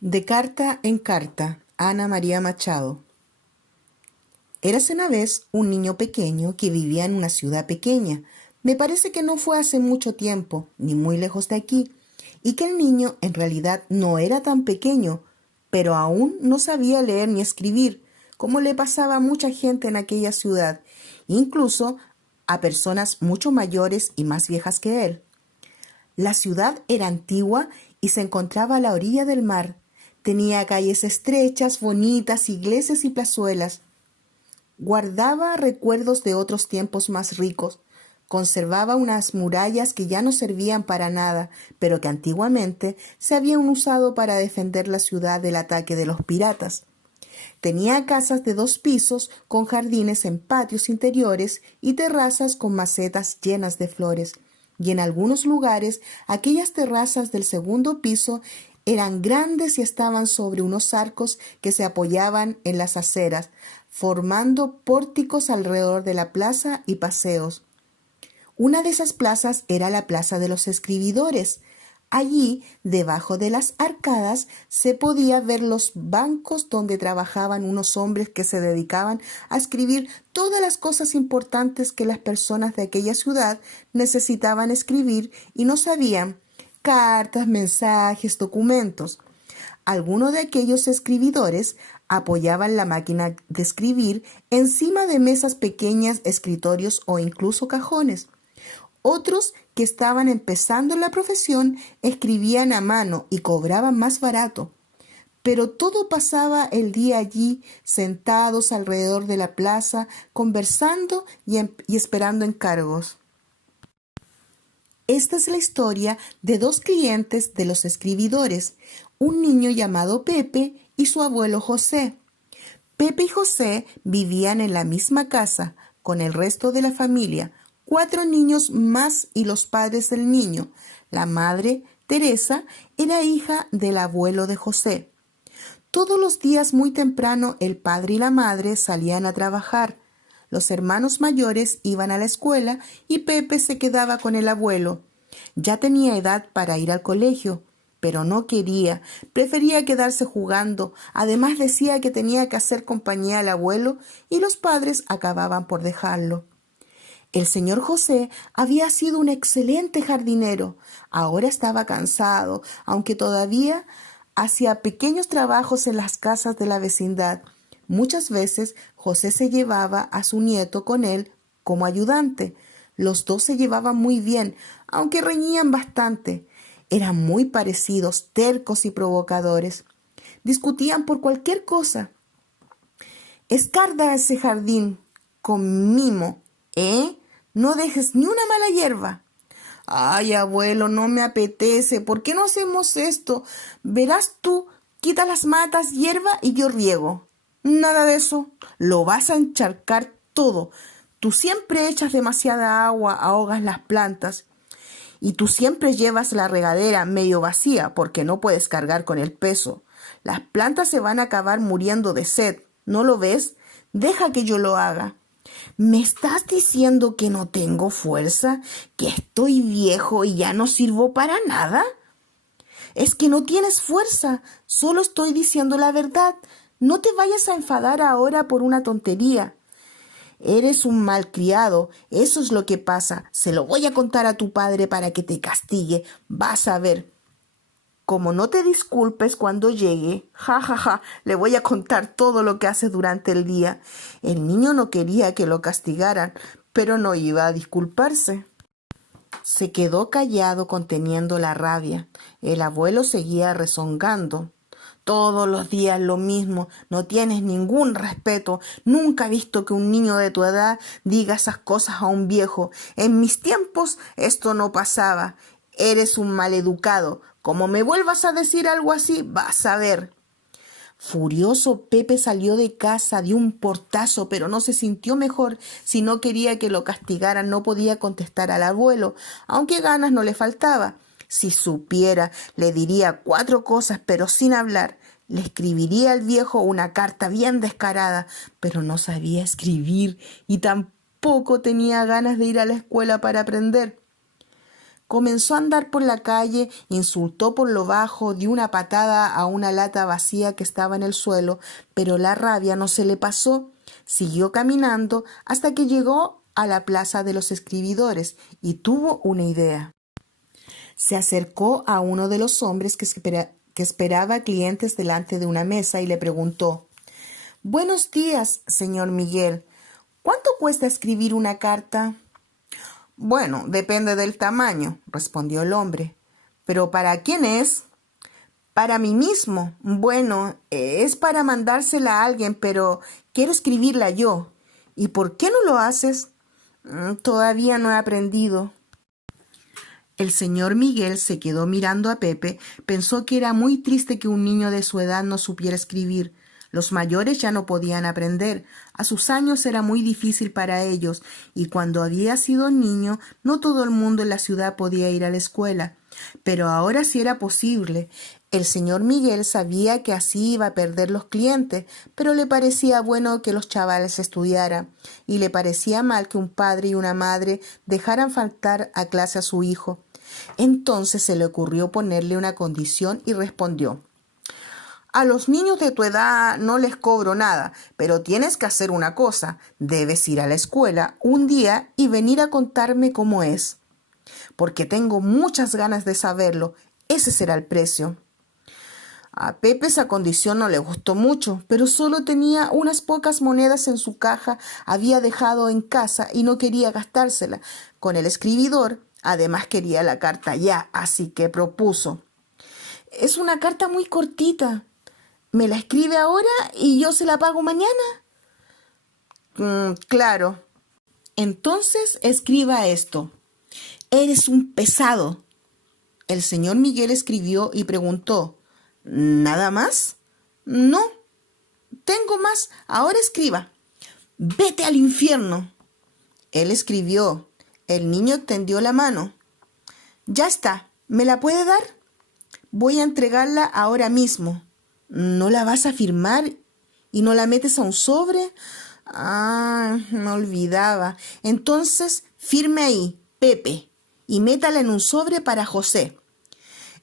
De carta en carta, Ana María Machado. Érase una vez un niño pequeño que vivía en una ciudad pequeña. Me parece que no fue hace mucho tiempo, ni muy lejos de aquí, y que el niño en realidad no era tan pequeño, pero aún no sabía leer ni escribir, como le pasaba a mucha gente en aquella ciudad, incluso a personas mucho mayores y más viejas que él. La ciudad era antigua y se encontraba a la orilla del mar. Tenía calles estrechas, bonitas, iglesias y plazuelas. Guardaba recuerdos de otros tiempos más ricos. Conservaba unas murallas que ya no servían para nada, pero que antiguamente se habían usado para defender la ciudad del ataque de los piratas. Tenía casas de 2 pisos con jardines en patios interiores y terrazas con macetas llenas de flores. Y en algunos lugares aquellas terrazas del segundo piso eran grandes y estaban sobre unos arcos que se apoyaban en las aceras, formando pórticos alrededor de la plaza y paseos. Una de esas plazas era la Plaza de los Escribidores. Allí, debajo de las arcadas, se podía ver los bancos donde trabajaban unos hombres que se dedicaban a escribir todas las cosas importantes que las personas de aquella ciudad necesitaban escribir y no sabían: cartas, mensajes, documentos. Algunos de aquellos escribidores apoyaban la máquina de escribir encima de mesas pequeñas, escritorios o incluso cajones. Otros que estaban empezando la profesión escribían a mano y cobraban más barato. Pero todo pasaba el día allí, sentados alrededor de la plaza, conversando y esperando encargos. Esta es la historia de 2 clientes de los escribidores, un niño llamado Pepe y su abuelo José. Pepe y José vivían en la misma casa con el resto de la familia, 4 niños más y los padres del niño. La madre, Teresa, era hija del abuelo de José. Todos los días muy temprano el padre y la madre salían a trabajar. Los hermanos mayores iban a la escuela y Pepe se quedaba con el abuelo. Ya tenía edad para ir al colegio, pero no quería, prefería quedarse jugando. Además decía que tenía que hacer compañía al abuelo y los padres acababan por dejarlo. El señor José había sido un excelente jardinero. Ahora estaba cansado, aunque todavía hacía pequeños trabajos en las casas de la vecindad. Muchas veces José se llevaba a su nieto con él como ayudante. Los dos se llevaban muy bien, aunque reñían bastante. Eran muy parecidos, tercos y provocadores. Discutían por cualquier cosa. Escarda ese jardín con mimo, ¿eh? No dejes ni una mala hierba. Ay, abuelo, no me apetece. ¿Por qué no hacemos esto? Verás tú, quita las matas, hierba y yo riego. Nada de eso. Lo vas a encharcar todo. Tú siempre echas demasiada agua, ahogas las plantas. Y tú siempre llevas la regadera medio vacía porque no puedes cargar con el peso. Las plantas se van a acabar muriendo de sed. ¿No lo ves? Deja que yo lo haga. ¿Me estás diciendo que no tengo fuerza? ¿Que estoy viejo y ya no sirvo para nada? Es que no tienes fuerza. Solo estoy diciendo la verdad. No te vayas a enfadar ahora por una tontería. Eres un malcriado, eso es lo que pasa. Se lo voy a contar a tu padre para que te castigue. Vas a ver. Como no te disculpes cuando llegue, ja, ja, ja, le voy a contar todo lo que haces durante el día. El niño no quería que lo castigaran, pero no iba a disculparse. Se quedó callado conteniendo la rabia. El abuelo seguía rezongando. Todos los días lo mismo, no tienes ningún respeto. Nunca he visto que un niño de tu edad diga esas cosas a un viejo. En mis tiempos esto no pasaba. Eres un maleducado. Como me vuelvas a decir algo así, vas a ver. Furioso, Pepe salió de casa de un portazo, pero no se sintió mejor. Si no quería que lo castigaran, no podía contestar al abuelo, aunque ganas no le faltaba. Si supiera, le diría 4 cosas, pero sin hablar. Le escribiría al viejo una carta bien descarada, pero no sabía escribir y tampoco tenía ganas de ir a la escuela para aprender. Comenzó a andar por la calle, insultó por lo bajo, dio una patada a una lata vacía que estaba en el suelo, pero la rabia no se le pasó. Siguió caminando hasta que llegó a la plaza de los escribidores y tuvo una idea. Se acercó a uno de los hombres que esperaba clientes delante de una mesa y le preguntó: «Buenos días, señor Miguel. ¿Cuánto cuesta escribir una carta?» «Bueno, depende del tamaño», respondió el hombre. «¿Pero para quién es?» «Para mí mismo. Bueno, es para mandársela a alguien, pero quiero escribirla yo». «¿Y por qué no lo haces?» Todavía no he aprendido». El señor Miguel se quedó mirando a Pepe. Pensó que era muy triste que un niño de su edad no supiera escribir. Los mayores ya no podían aprender. A sus años era muy difícil para ellos, y cuando había sido niño no todo el mundo en la ciudad podía ir a la escuela. Pero ahora sí era posible. El señor Miguel sabía que así iba a perder los clientes, pero le parecía bueno que los chavales estudiaran, y le parecía mal que un padre y una madre dejaran faltar a clase a su hijo. Entonces se le ocurrió ponerle una condición y respondió: «A los niños de tu edad no les cobro nada, pero tienes que hacer una cosa. Debes ir a la escuela un día y venir a contarme cómo es, porque tengo muchas ganas de saberlo. Ese será el precio». A Pepe esa condición no le gustó mucho, pero solo tenía unas pocas monedas en su caja, había dejado en casa y no quería gastársela con el escribidor. Además quería la carta ya, así que propuso: «Es una carta muy cortita. ¿Me la escribe ahora y yo se la pago mañana?» Claro». «Entonces escriba esto: Eres un pesado». El señor Miguel escribió y preguntó: «¿Nada más?» «No, tengo más. Ahora escriba: Vete al infierno». Él escribió. El niño extendió la mano. «Ya está. ¿Me la puede dar? Voy a entregarla ahora mismo». «¿No la vas a firmar y no la metes a un sobre?» Me olvidaba. «Entonces firme ahí, Pepe, y métala en un sobre para José».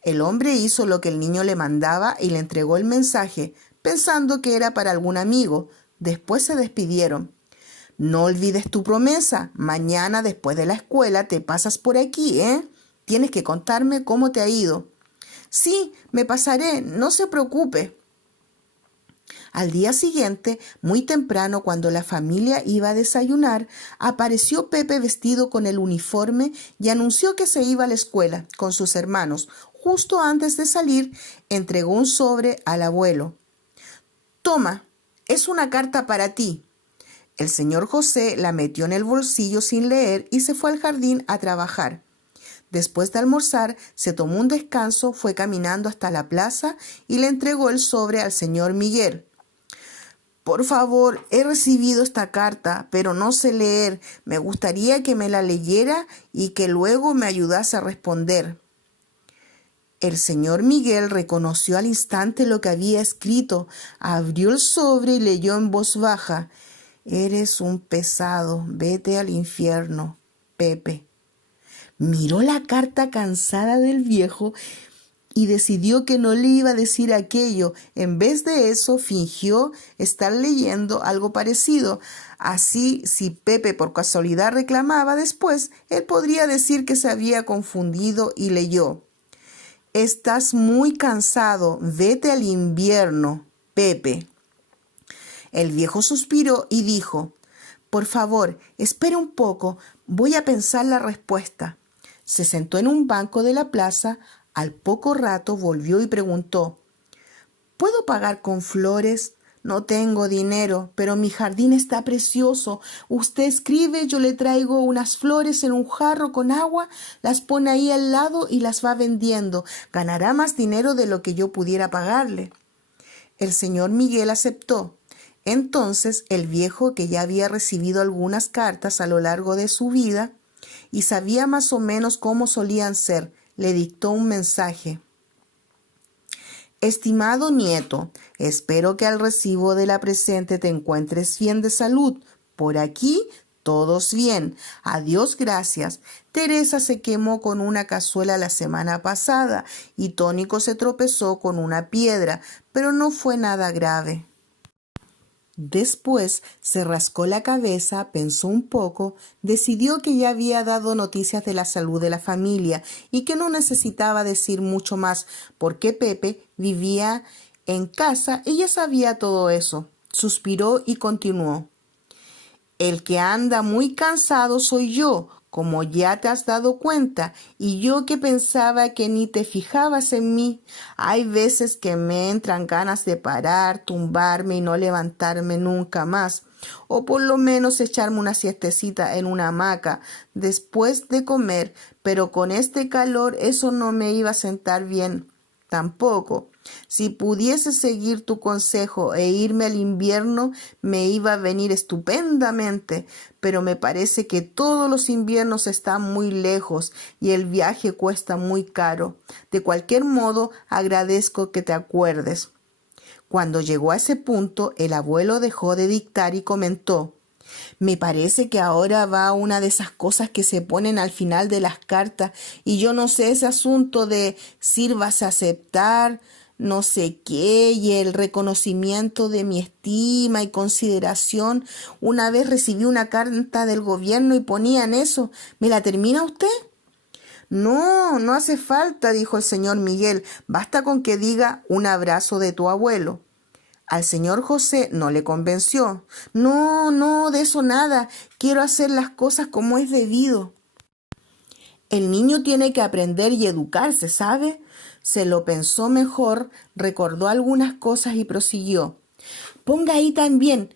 El hombre hizo lo que el niño le mandaba y le entregó el mensaje, pensando que era para algún amigo. Después se despidieron. «No olvides tu promesa. Mañana, después de la escuela, te pasas por aquí, ¿eh? Tienes que contarme cómo te ha ido». «Sí, me pasaré. No se preocupe». Al día siguiente, muy temprano, cuando la familia iba a desayunar, apareció Pepe vestido con el uniforme y anunció que se iba a la escuela con sus hermanos. Justo antes de salir, entregó un sobre al abuelo. «Toma, es una carta para ti». El señor José la metió en el bolsillo sin leer y se fue al jardín a trabajar. Después de almorzar, se tomó un descanso, fue caminando hasta la plaza y le entregó el sobre al señor Miguel. «Por favor, he recibido esta carta, pero no sé leer. Me gustaría que me la leyera y que luego me ayudase a responder». El señor Miguel reconoció al instante lo que había escrito, abrió el sobre y leyó en voz baja: «Eres un pesado, vete al infierno, Pepe». Miró la carta cansada del viejo y decidió que no le iba a decir aquello. En vez de eso, fingió estar leyendo algo parecido. Así, si Pepe por casualidad reclamaba después, él podría decir que se había confundido, y leyó: «Estás muy cansado, vete al invierno, Pepe». El viejo suspiró y dijo: «Por favor, espere un poco, voy a pensar la respuesta». Se sentó en un banco de la plaza. Al poco rato volvió y preguntó: «¿Puedo pagar con flores? No tengo dinero, pero mi jardín está precioso. Usted escribe, yo le traigo unas flores en un jarro con agua, las pone ahí al lado y las va vendiendo. Ganará más dinero de lo que yo pudiera pagarle». El señor Miguel aceptó. Entonces el viejo, que ya había recibido algunas cartas a lo largo de su vida y sabía más o menos cómo solían ser, le dictó un mensaje: «Estimado nieto, espero que al recibo de la presente te encuentres bien de salud. Por aquí Todos bien. A Dios gracias. Teresa se quemó con una cazuela la semana pasada y Tónico se tropezó con una piedra, pero no fue nada grave. Después se rascó la cabeza, pensó un poco, decidió que ya había dado noticias de la salud de la familia y que no necesitaba decir mucho más porque Pepe vivía en casa y ya sabía todo eso. Suspiró y continuó. El que anda muy cansado soy yo, como ya te has dado cuenta, y yo que pensaba que ni te fijabas en mí. Hay veces que me entran ganas de parar, tumbarme y no levantarme nunca más, o por lo menos echarme una siestecita en una hamaca después de comer, pero con este calor eso no me iba a sentar bien tampoco. Si pudiese seguir tu consejo e irme al invierno, me iba a venir estupendamente, pero me parece que todos los inviernos están muy lejos y el viaje cuesta muy caro. De cualquier modo, agradezco que te acuerdes. Cuando llegó a ese punto, el abuelo dejó de dictar y comentó. Me parece que ahora va una de esas cosas que se ponen al final de las cartas y yo no sé ese asunto de sírvase aceptar, no sé qué, y el reconocimiento de mi estima y consideración. Una vez recibí una carta del gobierno y ponían eso. ¿Me la termina usted? No, no hace falta, dijo el señor Miguel. Basta con que diga un abrazo de tu abuelo. Al señor José no le convenció. No, no, de eso nada. Quiero hacer las cosas como es debido. El niño tiene que aprender y educarse, ¿sabe? Se lo pensó mejor, recordó algunas cosas y prosiguió. Ponga ahí también.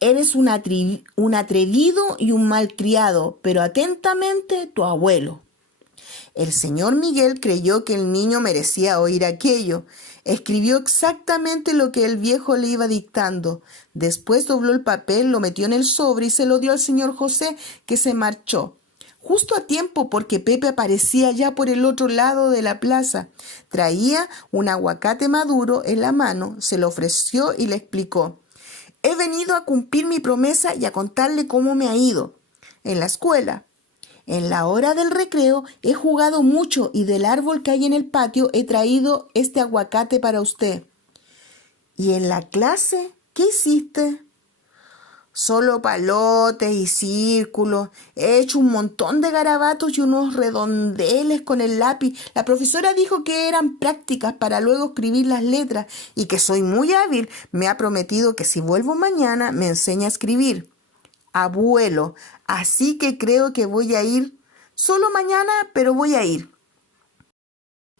Eres un atrevido y un malcriado, pero atentamente tu abuelo. El señor Miguel creyó que el niño merecía oír aquello. Escribió exactamente lo que el viejo le iba dictando. Después dobló el papel, lo metió en el sobre y se lo dio al señor José, que se marchó. Justo a tiempo porque Pepe aparecía ya por el otro lado de la plaza. Traía un aguacate maduro en la mano, se lo ofreció y le explicó. He venido a cumplir mi promesa y a contarle cómo me ha ido en la escuela. En la hora del recreo he jugado mucho y del árbol que hay en el patio he traído este aguacate para usted. ¿Y en la clase qué hiciste? Solo palotes y círculos. He hecho un montón de garabatos y unos redondeles con el lápiz. La profesora dijo que eran prácticas para luego escribir las letras y que soy muy hábil. Me ha prometido que si vuelvo mañana me enseña a escribir. Abuelo, así que creo que voy a ir. Solo mañana, pero voy a ir.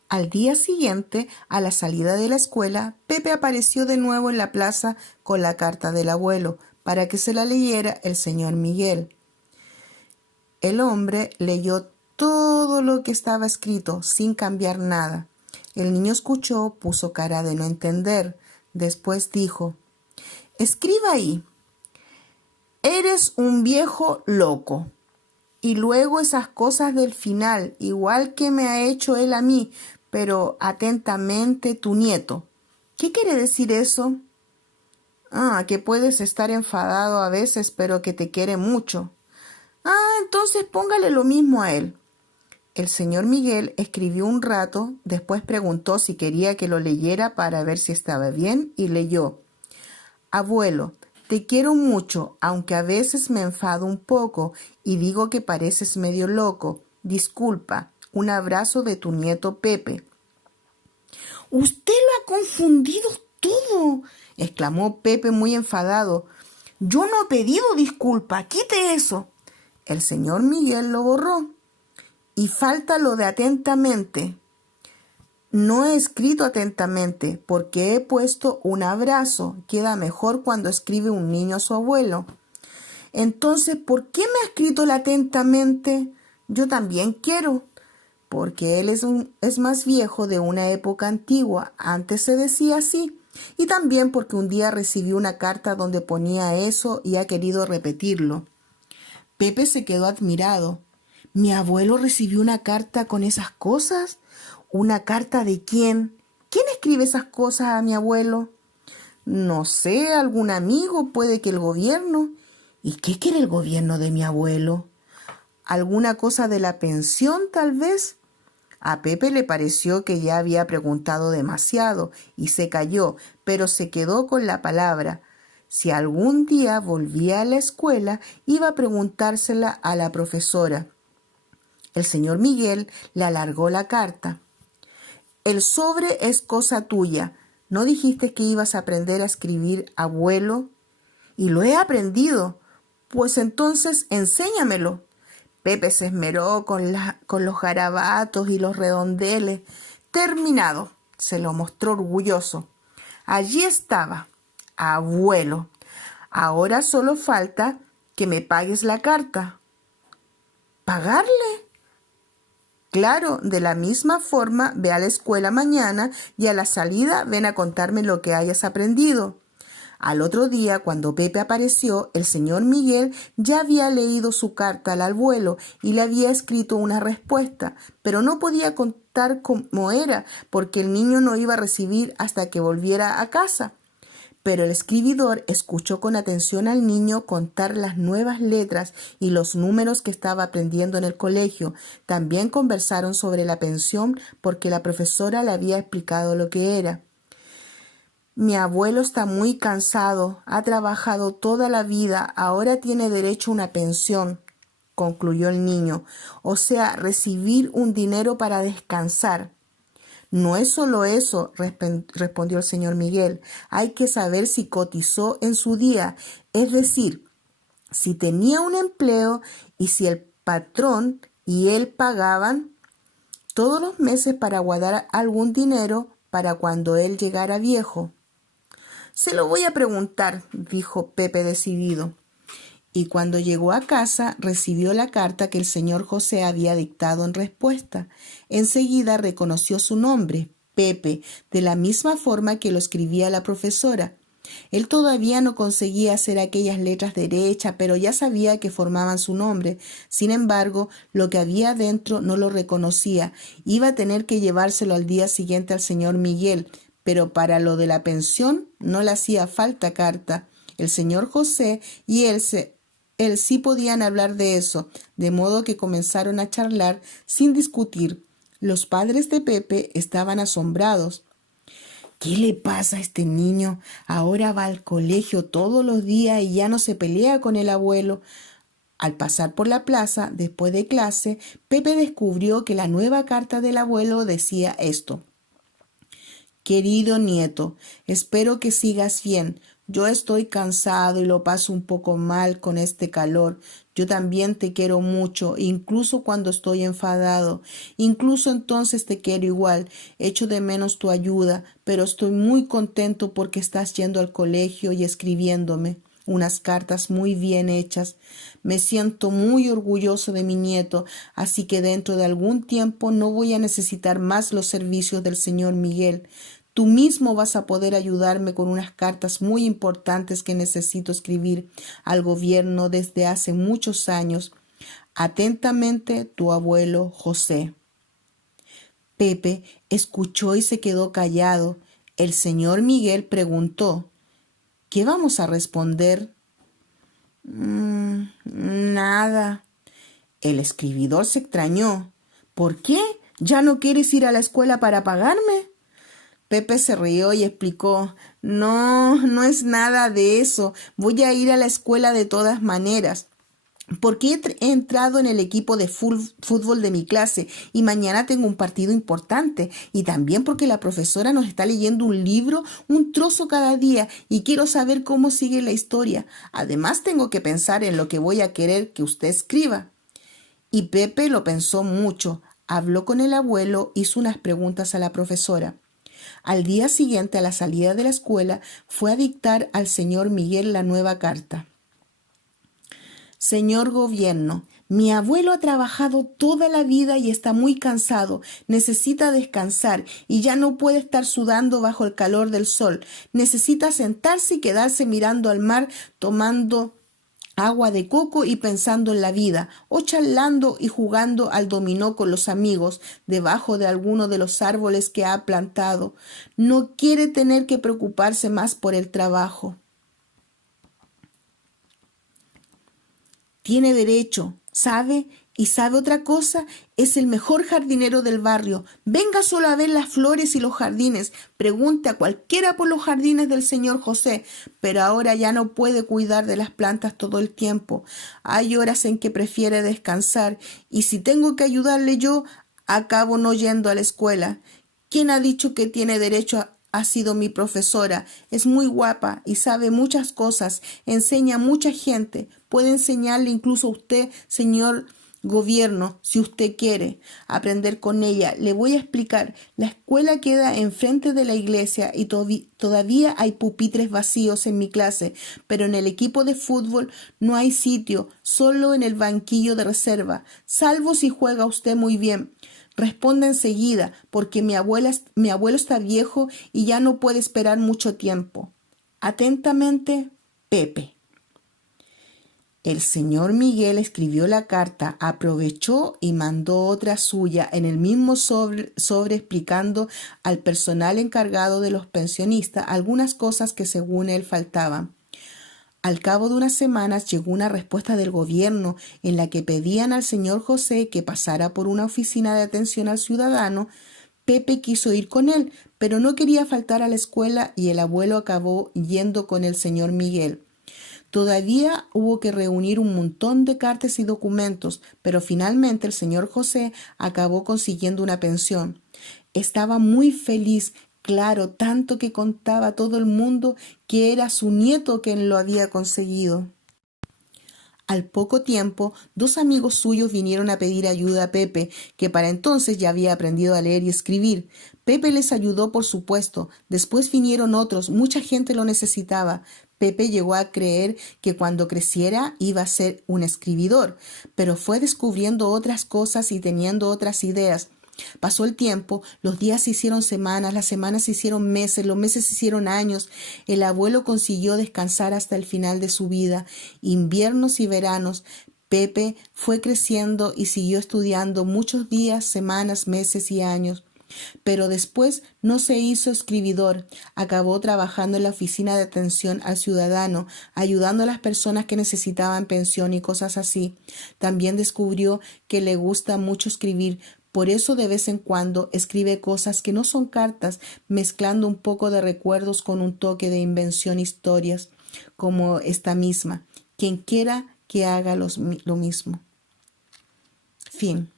Al día siguiente, a la salida de la escuela, Pepe apareció de nuevo en la plaza con la carta del abuelo para que se la leyera el señor Miguel. El hombre leyó todo lo que estaba escrito sin cambiar nada. El niño escuchó, puso cara de no entender. Después dijo, escriba ahí. Eres un viejo loco. Y luego esas cosas del final, igual que me ha hecho él a mí, pero atentamente tu nieto. ¿Qué quiere decir eso? Que puedes estar enfadado a veces, pero que te quiere mucho. Entonces póngale lo mismo a él. El señor Miguel escribió un rato, después preguntó si quería que lo leyera para ver si estaba bien y leyó. Abuelo, te quiero mucho, aunque a veces me enfado un poco y digo que pareces medio loco. Disculpa. Un abrazo de tu nieto Pepe. Usted lo ha confundido todo, exclamó Pepe muy enfadado. Yo no he pedido disculpa. Quite eso. El señor Miguel lo borró. Y falta lo de atentamente. No he escrito atentamente porque he puesto un abrazo. Queda mejor cuando escribe un niño a su abuelo. Entonces, ¿por qué me ha escrito el atentamente? Yo también quiero. Porque él es más viejo de una época antigua. Antes se decía así. Y también porque un día recibió una carta donde ponía eso y ha querido repetirlo. Pepe se quedó admirado. ¿Mi abuelo recibió una carta con esas cosas? ¿Una carta de quién? ¿Quién escribe esas cosas a mi abuelo? No sé, algún amigo, puede que el gobierno. ¿Y qué quiere el gobierno de mi abuelo? ¿Alguna cosa de la pensión, tal vez? A Pepe le pareció que ya había preguntado demasiado y se calló, pero se quedó con la palabra. Si algún día volvía a la escuela, iba a preguntársela a la profesora. El señor Miguel le alargó la carta. El sobre es cosa tuya. ¿No dijiste que ibas a aprender a escribir, abuelo? Y lo he aprendido. Pues entonces enséñamelo. Pepe se esmeró con los garabatos y los redondeles. Terminado. Se lo mostró orgulloso. Allí estaba. Abuelo. Ahora solo falta que me pagues la carta. ¿Pagarle? Claro, de la misma forma, ve a la escuela mañana y a la salida ven a contarme lo que hayas aprendido. Al otro día, cuando Pepe apareció, el señor Miguel ya había leído su carta al abuelo y le había escrito una respuesta, pero no podía contar cómo era, porque el niño no iba a recibir hasta que volviera a casa. Pero el escribidor escuchó con atención al niño contar las nuevas letras y los números que estaba aprendiendo en el colegio. También conversaron sobre la pensión porque la profesora le había explicado lo que era. Mi abuelo está muy cansado, ha trabajado toda la vida, ahora tiene derecho a una pensión, concluyó el niño, o sea, recibir un dinero para descansar. No es solo eso, respondió el señor Miguel. Hay que saber si cotizó en su día, es decir, si tenía un empleo y si el patrón y él pagaban todos los meses para guardar algún dinero para cuando él llegara viejo. Se lo voy a preguntar, dijo Pepe decidido. Y cuando llegó a casa recibió la carta que el señor José había dictado en respuesta. Enseguida reconoció su nombre, Pepe, de la misma forma que lo escribía la profesora. Él todavía no conseguía hacer aquellas letras derechas, pero ya sabía que formaban su nombre. Sin embargo, lo que había dentro no lo reconocía. Iba a tener que llevárselo al día siguiente al señor Miguel, pero para lo de la pensión no le hacía falta carta. El señor José y él sí podían hablar de eso, de modo que comenzaron a charlar sin discutir. Los padres de Pepe estaban asombrados. ¿Qué le pasa a este niño? Ahora va al colegio todos los días y ya no se pelea con el abuelo. Al pasar por la plaza, después de clase, Pepe descubrió que la nueva carta del abuelo decía esto. Querido nieto, espero que sigas bien. Yo estoy cansado y lo paso un poco mal con este calor. Yo también te quiero mucho, incluso cuando estoy enfadado. Incluso entonces te quiero igual. Echo de menos tu ayuda, pero estoy muy contento porque estás yendo al colegio y escribiéndome unas cartas muy bien hechas. Me siento muy orgulloso de mi nieto, así que dentro de algún tiempo no voy a necesitar más los servicios del señor Miguel. Tú mismo vas a poder ayudarme con unas cartas muy importantes que necesito escribir al gobierno desde hace muchos años. Atentamente, tu abuelo José. Pepe escuchó y se quedó callado. El señor Miguel preguntó, ¿qué vamos a responder? Nada. El escribidor se extrañó. ¿Por qué? ¿Ya no quieres ir a la escuela para pagarme? Pepe se rió y explicó, no, no es nada de eso. Voy a ir a la escuela de todas maneras, porque he entrado en el equipo de fútbol de mi clase y mañana tengo un partido importante, y también porque la profesora nos está leyendo un libro, un trozo cada día, y quiero saber cómo sigue la historia. Además tengo que pensar en lo que voy a querer que usted escriba. Y Pepe lo pensó mucho, habló con el abuelo, hizo unas preguntas a la profesora. Al día siguiente, a la salida de la escuela, fue a dictar al señor Miguel la nueva carta. Señor gobierno, mi abuelo ha trabajado toda la vida y está muy cansado. Necesita descansar y ya no puede estar sudando bajo el calor del sol. Necesita sentarse y quedarse mirando al mar, tomando agua de coco y pensando en la vida, o charlando y jugando al dominó con los amigos debajo de alguno de los árboles que ha plantado. No quiere tener que preocuparse más por el trabajo. Tiene derecho, ¿sabe? ¿Y sabe otra cosa? Es el mejor jardinero del barrio. Venga solo a ver las flores y los jardines. Pregunte a cualquiera por los jardines del señor José, pero ahora ya no puede cuidar de las plantas todo el tiempo. Hay horas en que prefiere descansar, y si tengo que ayudarle yo, acabo no yendo a la escuela. ¿Quién ha dicho que tiene derecho a... Ha sido mi profesora, es muy guapa y sabe muchas cosas, enseña a mucha gente, puede enseñarle incluso a usted, señor gobierno, si usted quiere aprender con ella. Le voy a explicar, la escuela queda enfrente de la iglesia y todavía hay pupitres vacíos en mi clase, pero en el equipo de fútbol no hay sitio, solo en el banquillo de reserva, salvo si juega usted muy bien. Responda enseguida, porque mi abuelo está viejo y ya no puede esperar mucho tiempo. Atentamente, Pepe. El señor Miguel escribió la carta, aprovechó y mandó otra suya en el mismo sobre explicando al personal encargado de los pensionistas algunas cosas que según él faltaban. Al cabo de unas semanas llegó una respuesta del gobierno en la que pedían al señor José que pasara por una oficina de atención al ciudadano. Pepe quiso ir con él, pero no quería faltar a la escuela y el abuelo acabó yendo con el señor Miguel. Todavía hubo que reunir un montón de cartas y documentos, pero finalmente el señor José acabó consiguiendo una pensión. Estaba muy feliz, claro, tanto que contaba a todo el mundo que era su nieto quien lo había conseguido. Al poco tiempo, dos amigos suyos vinieron a pedir ayuda a Pepe, que para entonces ya había aprendido a leer y escribir. Pepe les ayudó, por supuesto. Después vinieron otros, mucha gente lo necesitaba. Pepe llegó a creer que cuando creciera iba a ser un escribidor, pero fue descubriendo otras cosas y teniendo otras ideas. Pasó el tiempo, los días se hicieron semanas, las semanas se hicieron meses, los meses se hicieron años. El abuelo consiguió descansar hasta el final de su vida, inviernos y veranos. Pepe fue creciendo y siguió estudiando muchos días, semanas, meses y años. Pero después no se hizo escribidor, acabó trabajando en la oficina de atención al ciudadano, ayudando a las personas que necesitaban pensión y cosas así. También descubrió que le gusta mucho escribir, por eso de vez en cuando escribe cosas que no son cartas, mezclando un poco de recuerdos con un toque de invención, historias, como esta misma. Quien quiera que haga lo mismo. Fin.